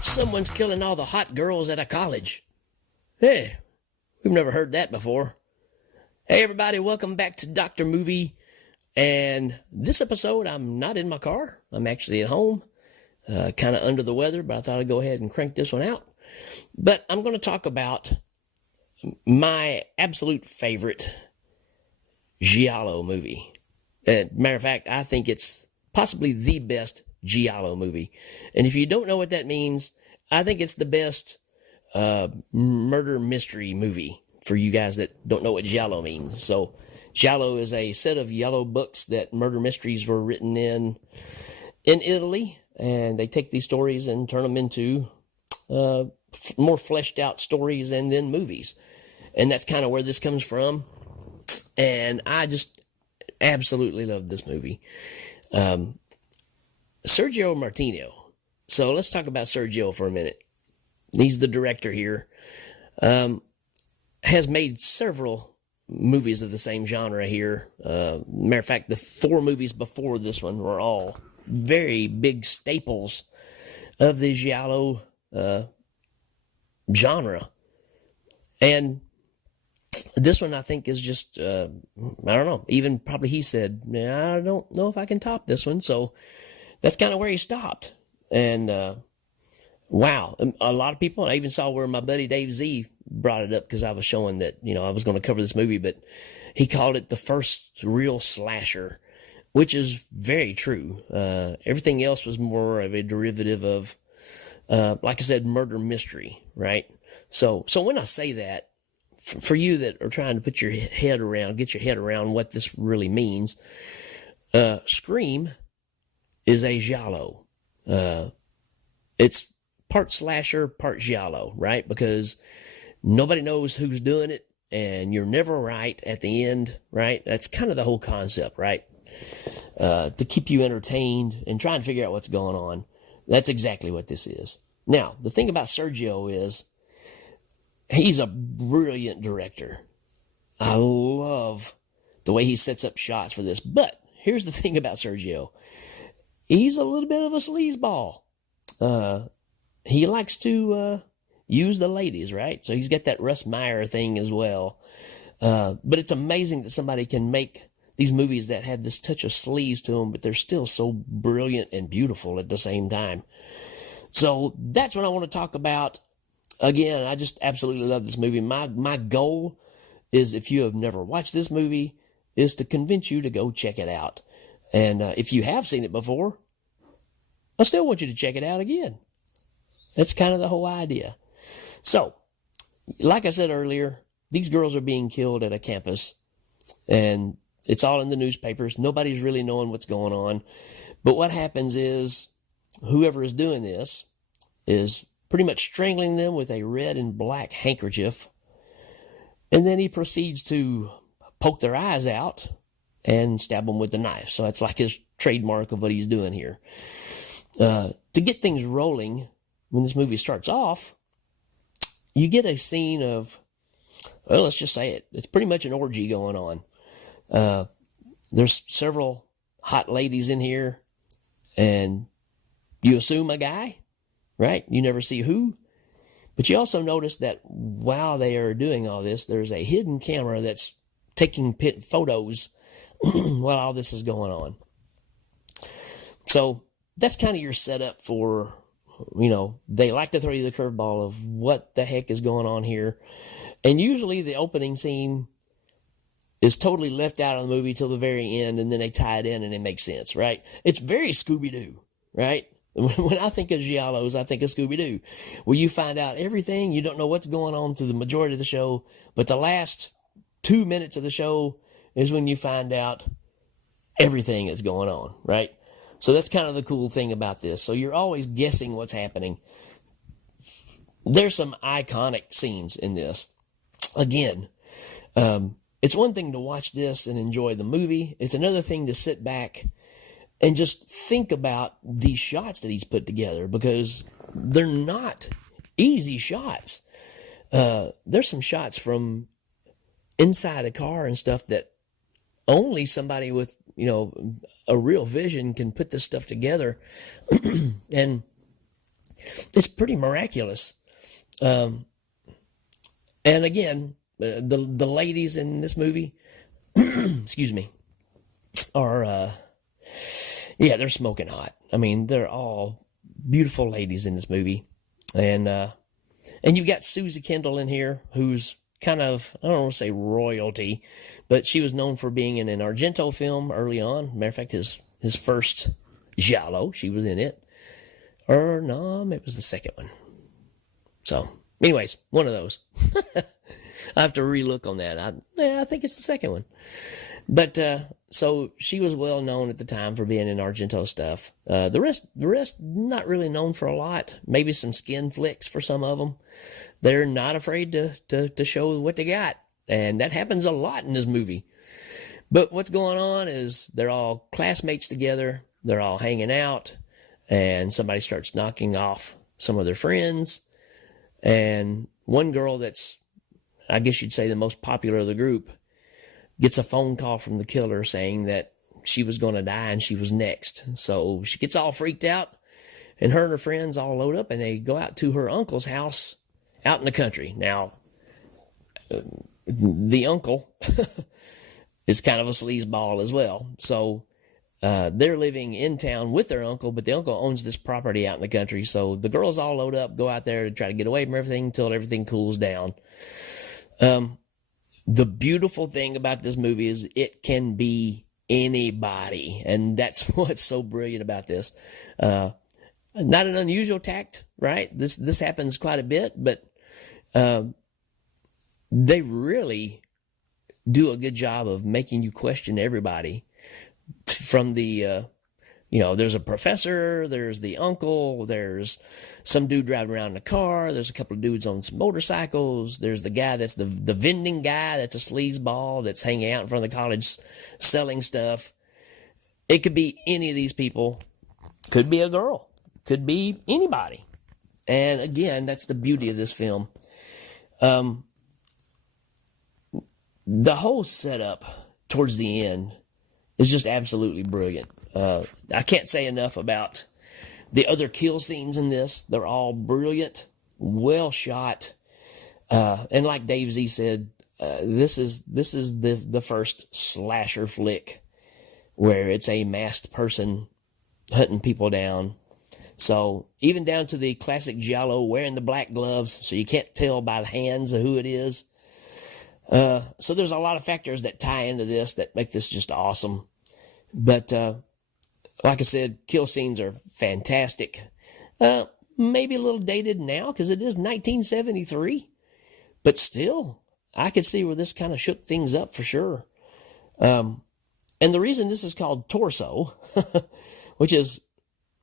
Someone's killing all the hot girls at a college. Hey, we've never heard that before. Hey everybody, welcome back to Dr. Movie. And this episode, I'm not in my car. I'm actually at home. Kind of under the weather, but I thought I'd go ahead and crank this one out. But I'm going to talk about my absolute favorite giallo movie. Matter of fact, I think it's possibly the best giallo movie. And if you don't know what that means, I think it's the best murder mystery movie for you guys that don't know what giallo means. So giallo is a set of yellow books that murder mysteries were written in Italy, and they take these stories and turn them into more fleshed out stories and then movies. And that's kind of where this comes from. And I just absolutely love this movie. Sergio Martino. So let's talk about Sergio for a minute. He's the director here. Has made several movies of the same genre here. Matter of fact, the 4 movies before this one were all very big staples of the giallo genre. And this one, I think, is just, I don't know, even probably he said, I don't know if I can top this one. So that's kind of where he stopped. And wow, a lot of people, I even saw where my buddy Dave Z brought it up because I was showing that, I was going to cover this movie, but he called it the first real slasher, which is very true. Everything else was more of a derivative of, like I said, murder mystery, right? So when I say that, for you that are trying to put your head around, get your head around what this really means, Scream is a giallo. It's part slasher, part giallo, right? Because nobody knows who's doing it, and you're never right at the end, right? That's kind of the whole concept, right? To keep you entertained and try and figure out what's going on. That's exactly what this is. Now, the thing about Sergio is he's a brilliant director. I love the way he sets up shots for this. But here's the thing about Sergio. He's a little bit of a sleazeball. He likes to use the ladies, right? So he's got that Russ Meyer thing as well. But it's amazing that somebody can make these movies that have this touch of sleaze to them, but they're still so brilliant and beautiful at the same time. So that's what I want to talk about. Again, I just absolutely love this movie. My goal is, if you have never watched this movie, is to convince you to go check it out. And if you have seen it before, I still want you to check it out again. That's kind of the whole idea. So, like I said earlier, these girls are being killed at a campus, and it's all in the newspapers. Nobody's really knowing what's going on. But what happens is, whoever is doing this is pretty much strangling them with a red and black handkerchief. And then he proceeds to poke their eyes out and stab them with a knife. So that's like his trademark of what he's doing here. To get things rolling, when this movie starts off, you get a scene of, well, let's just say it. It's pretty much an orgy going on. There's several hot ladies in here, and you assume a guy, right? You never see who. But you also notice that while they are doing all this, there's a hidden camera that's taking photos while all this is going on. So that's kind of your setup for, they like to throw you the curveball of what the heck is going on here. And usually the opening scene is totally left out of the movie till the very end, and then they tie it in and it makes sense, right? It's very Scooby-Doo, right? When I think of giallos, I think of Scooby-Doo, where you find out everything. You don't know what's going on through the majority of the show, but the last 2 minutes of the show is when you find out everything is going on, right? So that's kind of the cool thing about this. So you're always guessing what's happening. There's some iconic scenes in this. Again, it's one thing to watch this and enjoy the movie. It's another thing to sit back and just think about these shots that he's put together, because they're not easy shots. There's some shots from inside a car and stuff that only somebody with, a real vision can put this stuff together. And it's pretty miraculous. And again, the ladies in this movie, excuse me, are they're smoking hot. I mean, they're all beautiful ladies in this movie, and you've got Susie Kendall in here, who's kind of, I don't want to say royalty, but she was known for being in an Argento film early on. Matter of fact, his first giallo, she was in it. Or no, it was the second one. So, anyways, one of those. I have to relook on that. I think it's the second one. But so she was well known at the time for being in Argento stuff. The rest not really known for a lot. Maybe some skin flicks for some of them. They're not afraid to show what they got, and that happens a lot in this movie. But what's going on is they're all classmates together. They're all hanging out, and somebody starts knocking off some of their friends. And one girl that's, I guess you'd say, the most popular of the group gets a phone call from the killer saying that she was going to die and she was next. So she gets all freaked out, and her friends all load up, and they go out to her uncle's house out in the country. Now, the uncle is kind of a sleazeball as well. So they're living in town with their uncle, but the uncle owns this property out in the country. So the girls all load up, go out there to try to get away from everything until everything cools down. The beautiful thing about this movie is it can be anybody, and that's what's so brilliant about this. Not an unusual tact, right? This happens quite a bit, but they really do a good job of making you question everybody. From the, there's a professor, there's the uncle, there's some dude driving around in a car, there's a couple of dudes on some motorcycles, there's the guy that's the vending guy that's a sleazeball that's hanging out in front of the college selling stuff. It could be any of these people. Could be a girl. Could be anybody. And again, that's the beauty of this film. The whole setup towards the end is just absolutely brilliant. I can't say enough about the other kill scenes in this. They're all brilliant, well shot. And like Dave Z said, this is the first slasher flick where it's a masked person hunting people down. So even down to the classic giallo wearing the black gloves, so you can't tell by the hands of who it is. So there's a lot of factors that tie into this that make this just awesome. But like I said, kill scenes are fantastic. Maybe a little dated now because it is 1973, but still, I could see where this kind of shook things up for sure. And the reason this is called Torso, which is,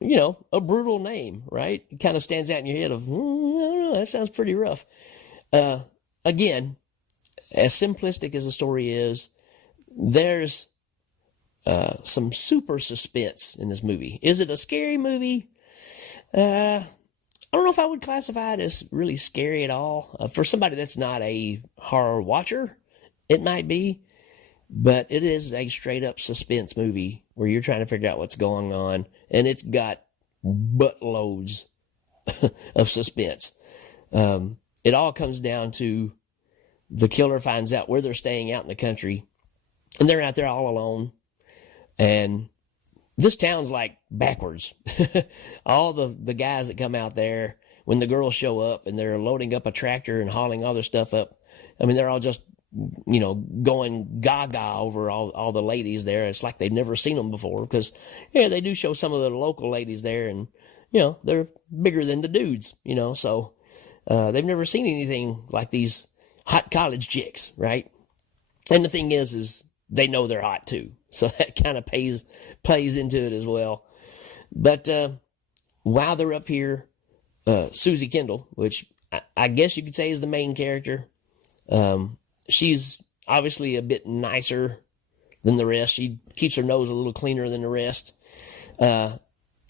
a brutal name, right? It kind of stands out in your head of, I don't know, that sounds pretty rough. Again, as simplistic as the story is, there's some super suspense in this movie. Is it a scary movie? I don't know if I would classify it as really scary at all. For somebody that's not a horror watcher, it might be. But it is a straight-up suspense movie where you're trying to figure out what's going on. And it's got buttloads of suspense. It all comes down to the killer finds out where they're staying out in the country. And they're out there all alone. And this town's like backwards. All the guys that come out there, when the girls show up and they're loading up a tractor and hauling all their stuff up, I mean, they're all just, going gaga over all the ladies there. It's like they've never seen them before because, they do show some of the local ladies there and, they're bigger than the dudes, so they've never seen anything like these hot college chicks, right? And the thing is they know they're hot too. So that kind of plays into it as well. But while they're up here, Susie Kendall, which I guess you could say is the main character, she's obviously a bit nicer than the rest. She keeps her nose a little cleaner than the rest. And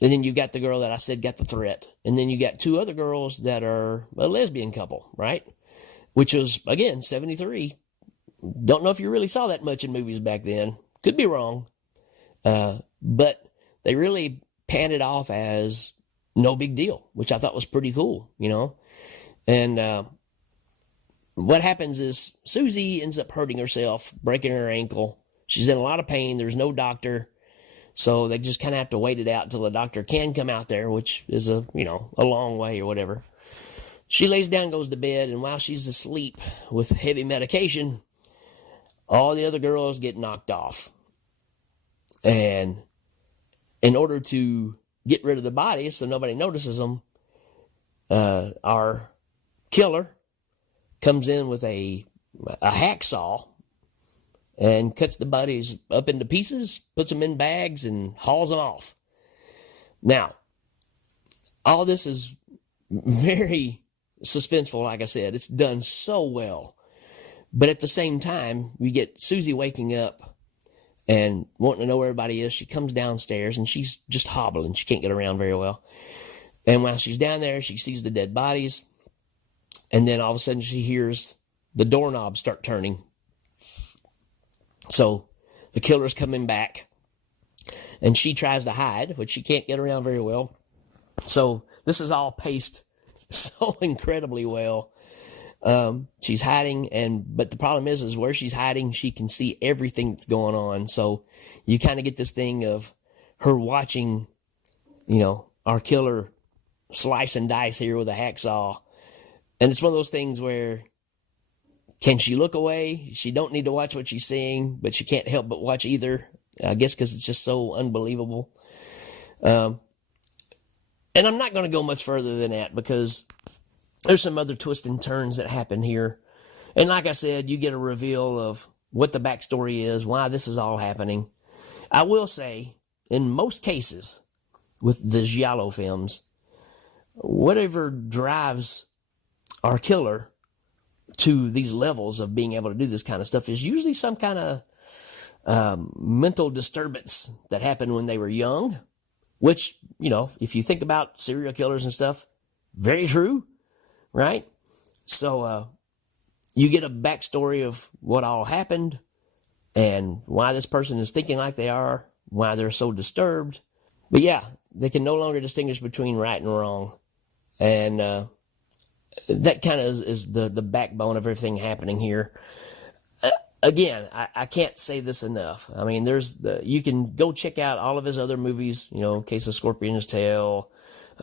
then you got the girl that I said got the threat. And then you got two other girls that are a lesbian couple, right? Which was, again, 73. Don't know if you really saw that much in movies back then. Could be wrong. But they really panned it off as no big deal, which I thought was pretty cool, you know. And what happens is Susie ends up hurting herself, breaking her ankle. She's in a lot of pain. There's no doctor. So they just kind of have to wait it out until the doctor can come out there, which is a long way or whatever. She lays down, goes to bed, and while she's asleep with heavy medication, all the other girls get knocked off. And in order to get rid of the bodies so nobody notices them, our killer comes in with a hacksaw and cuts the bodies up into pieces, puts them in bags, and hauls them off. Now, all this is very suspenseful, like I said. It's done so well. But at the same time, we get Susie waking up and wanting to know where everybody is. She comes downstairs, and she's just hobbling. She can't get around very well. And while she's down there, she sees the dead bodies. And then all of a sudden, she hears the doorknob start turning. So the killer's coming back. And she tries to hide, but she can't get around very well. So this is all paced so incredibly well. She's hiding, but the problem is where she's hiding, she can see everything that's going on. So you kind of get this thing of her watching, our killer slice and dice here with a hacksaw. And it's one of those things where, can she look away? She don't need to watch what she's seeing, but she can't help but watch either. I guess because it's just so unbelievable. And I'm not going to go much further than that because there's some other twists and turns that happen here. And like I said, you get a reveal of what the backstory is, why this is all happening. I will say, in most cases with the giallo films, whatever drives our killer to these levels of being able to do this kind of stuff is usually some kind of mental disturbance that happened when they were young, which, if you think about serial killers and stuff, very true. Right? So you get a backstory of what all happened and why this person is thinking like they are, why they're so disturbed. But yeah, they can no longer distinguish between right and wrong. And that kind of is the backbone of everything happening here. Again, I can't say this enough. I mean, you can go check out all of his other movies, Case of Scorpion's Tail,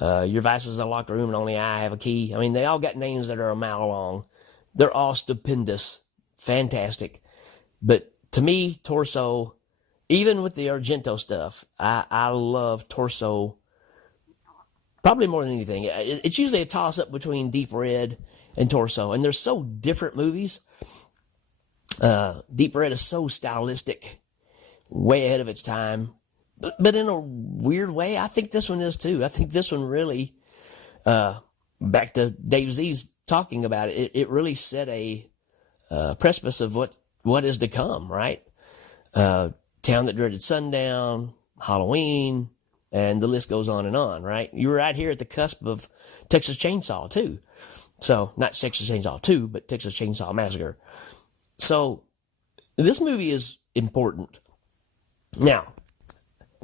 Your Vice is a Locked Room and Only I Have a Key. I mean, they all got names that are a mile long. They're all stupendous, fantastic. But to me, Torso, even with the Argento stuff, I love Torso probably more than anything. It's usually a toss-up between Deep Red and Torso, and they're so different movies. Deep Red is so stylistic, way ahead of its time. But in a weird way, I think this one is too. I think this one really, back to Dave Z's talking about it, it really set a precipice of what is to come, right? Town That Dreaded Sundown, Halloween, and the list goes on, right? You were right here at the cusp of Texas Chainsaw 2. So, not Texas Chainsaw 2, but Texas Chainsaw Massacre. So, this movie is important. Now,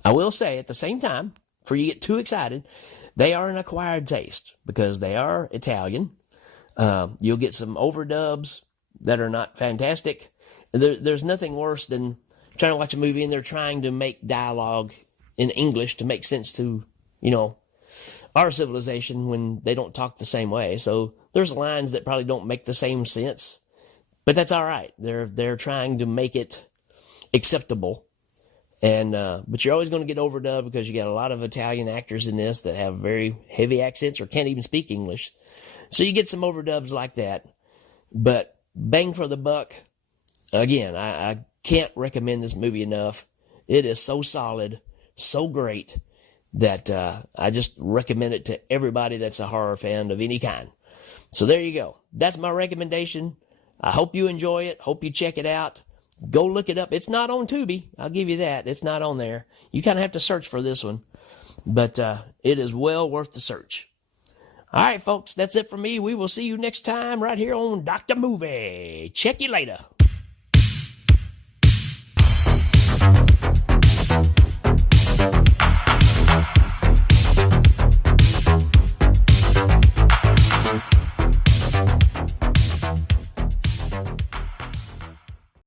I will say at the same time, before you get too excited, they are an acquired taste because they are Italian. You'll get some overdubs that are not fantastic. There's nothing worse than trying to watch a movie and they're trying to make dialogue in English to make sense to, our civilization when they don't talk the same way. So there's lines that probably don't make the same sense, but that's all right. They're trying to make it acceptable. And but you're always going to get overdubbed because you got a lot of Italian actors in this that have very heavy accents or can't even speak English. So you get some overdubs like that. But bang for the buck, again, I can't recommend this movie enough. It is so solid, so great, that I just recommend it to everybody that's a horror fan of any kind. So there you go. That's my recommendation. I hope you enjoy it. Hope you check it out. Go look it up. It's not on Tubi. I'll give you that. It's not on there. You kind of have to search for this one. But it is well worth the search. All right, folks. That's it for me. We will see you next time right here on Dr. Movie. Check you later.